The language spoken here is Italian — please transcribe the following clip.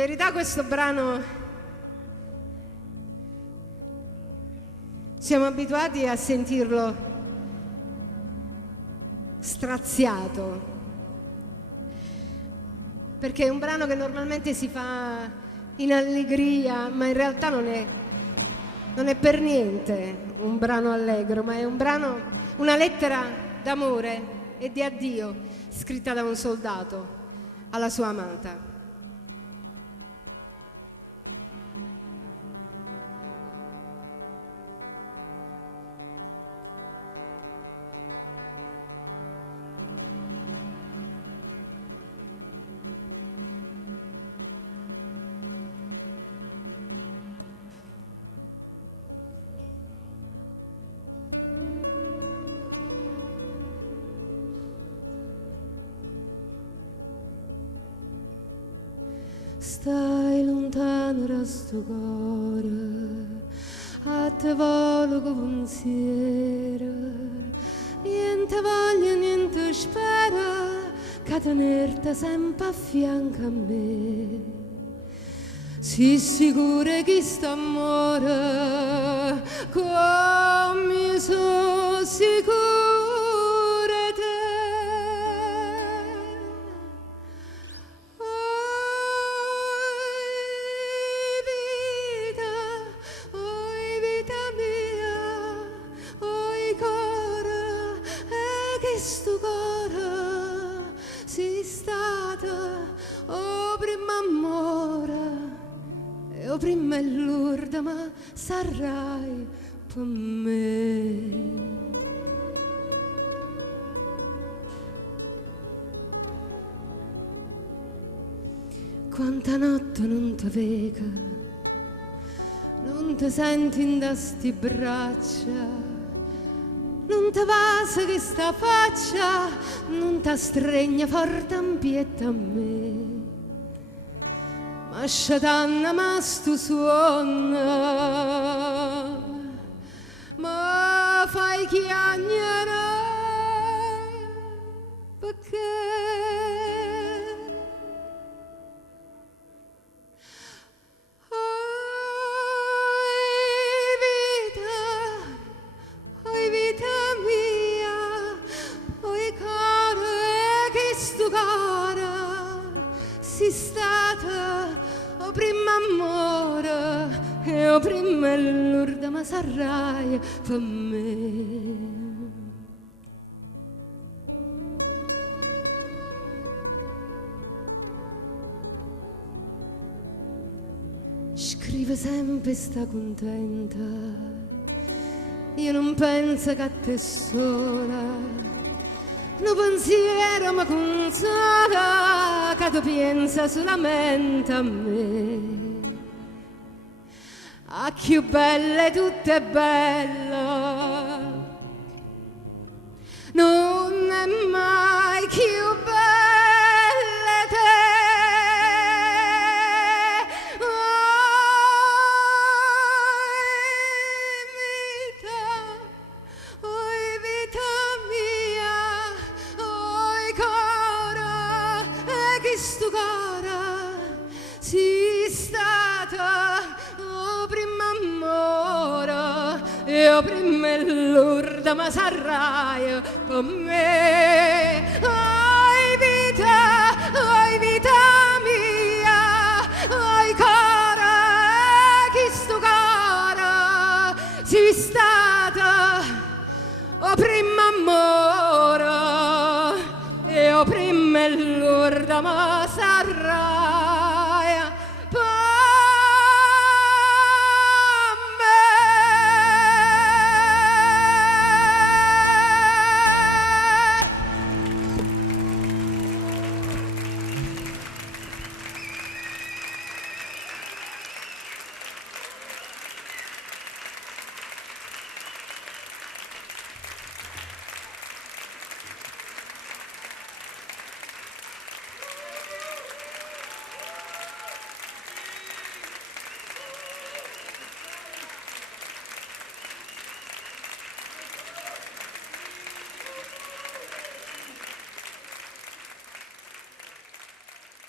verità questo brano siamo abituati a sentirlo straziato, perché è un brano che normalmente si fa in allegria, ma in realtà non è per niente un brano allegro, ma è un brano, una lettera d'amore e di addio scritta da un soldato alla sua amata. Stai lontano da sto cuore, a te voglio con pensiero, niente voglio, niente spero, che tenerti sempre a fianco a me. Sii sicura che st'amore, come sono sicura. Sto cuore sei stata o prima amore e o prima è lourda, ma sarai per me. Quanta notte non ti vedo, non ti senti in da sti braccia, non ti passa che sta faccia, non ti stregna forte ampietta a me. Ma sciatanna ma stu suono, ma fai chiagnere perché? Sei stata o prima amore e o prima lourda, ma sarai per me. Scrive sempre sta contenta, io non penso che a te sola. Un pensiero mi consola, che tu pensa solamente a me. A più belle tutte bella, non è mai più belle te. Sto cuore sei stata o prima amore e o prima lourda, ma sarai per me. Oi vita